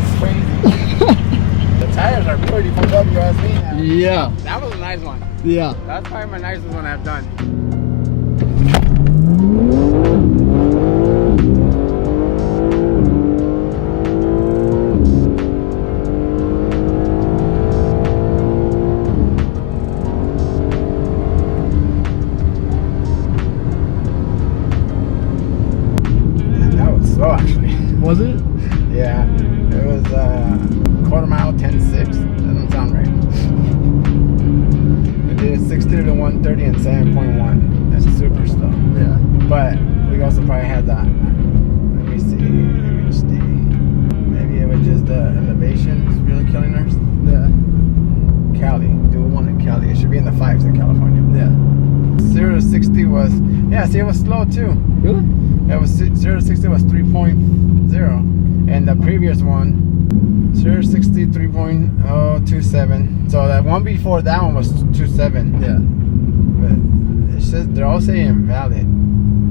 was crazy. The tires are pretty fucked up, you ask me. Yeah. That was a nice one. Yeah. That's probably my nicest one I've done. That was slow actually. Was it? Yeah. It was quarter mile 10.6. Doesn't sound right. We did 60 to 130 and 7.1. That's super slow. Yeah. But we also probably had that. Let me see. HD. Maybe it was just the elevation is really killing us. Yeah. Cali. Do one in Cali. It should be in the 5s in California. Yeah. 0 to 60 was, yeah, see, it was slow too. Really? It was 0 to 60 was 3.0. And the previous one, 0 to 60, 3.027. So that one before that one was 2.7. Yeah. But it says they're all saying invalid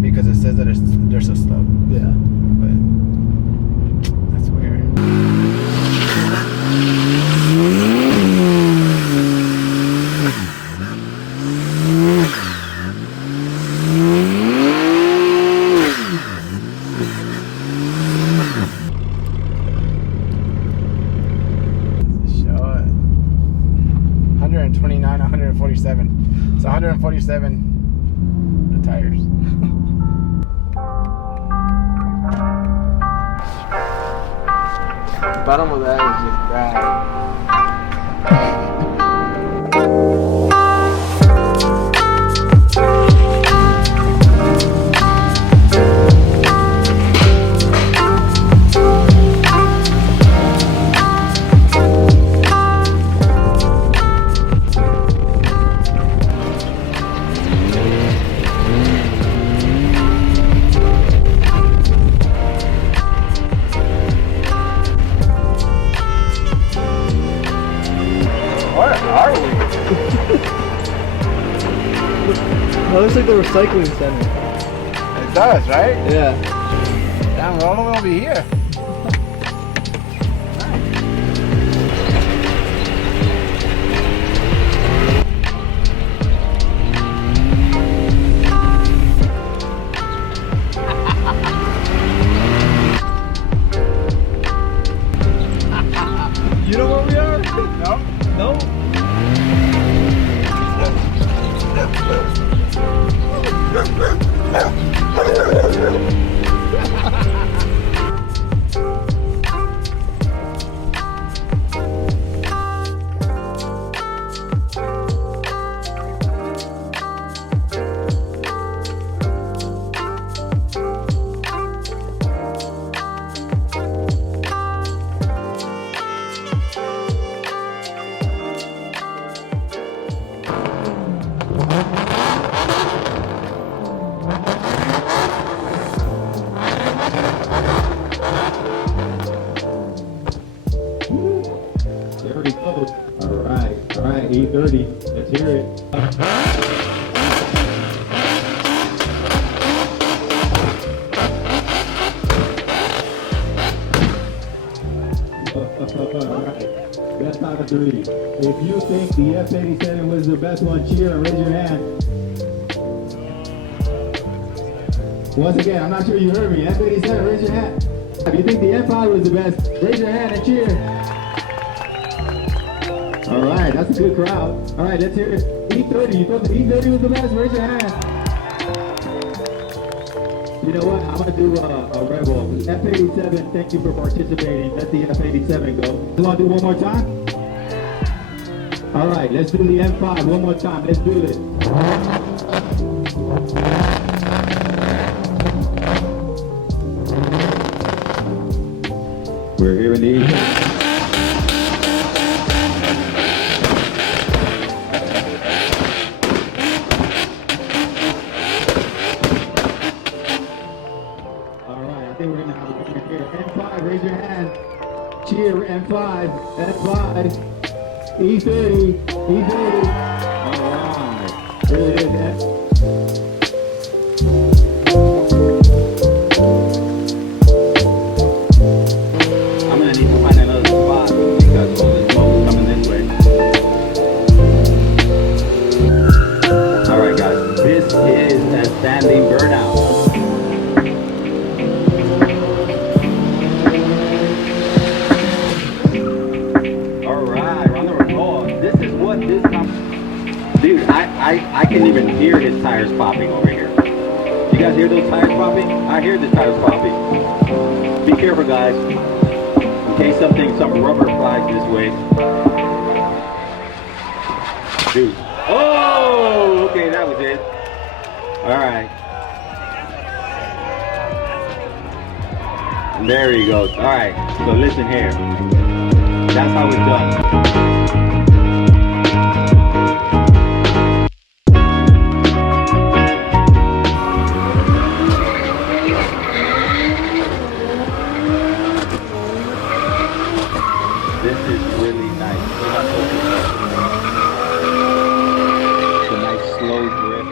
because it says that they're so slow. Yeah. But that's weird. Show it. 129, 147. So 147 the tires. The bottom of that is just bad. Where are we? That looks like the recycling center. It does, right? Yeah. Damn, we're all the way over here. You know where we are? No? No? There we go. All right, 8:30. Let's hear it. All right, best out of 3. If you think the F87 was the best one, cheer and raise your hand. Once again, I'm not sure you heard me. F87, raise your hand. If you think the F5 was the best, raise your hand and cheer. All right, that's a good crowd. All right, let's hear it. E30, you thought the E30 was the best? Raise your hand. You know what? I'm gonna do a rebel. F87, thank you for participating. Let the F87 go. You wanna do one more time? All right, let's do the M5 one more time. Let's do this. We're here in the E30. Raise your hand. Cheer, M5, M5, E30, E30. All right. Here it is, I'm gonna need to find I can even hear his tires popping over here. You guys hear those tires popping? I hear the tires popping. Be careful, guys. In case some rubber flies this way. Dude. Oh, okay, that was it. All right. There he goes. All right. So listen here. That's how it's done. This is really nice. It's a nice slow drift.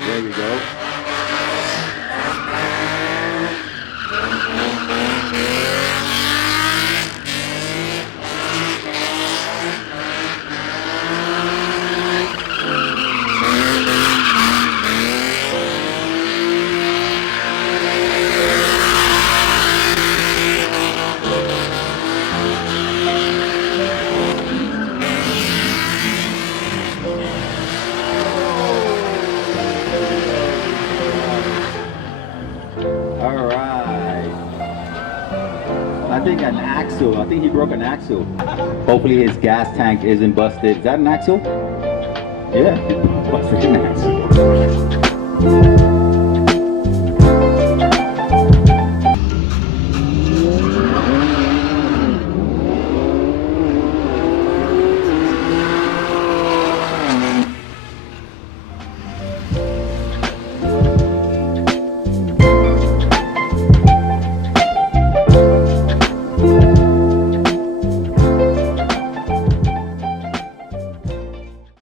There we go. I think an axle. I think he broke an axle. Hopefully his gas tank isn't busted. Is that an axle? Yeah, busted an axle.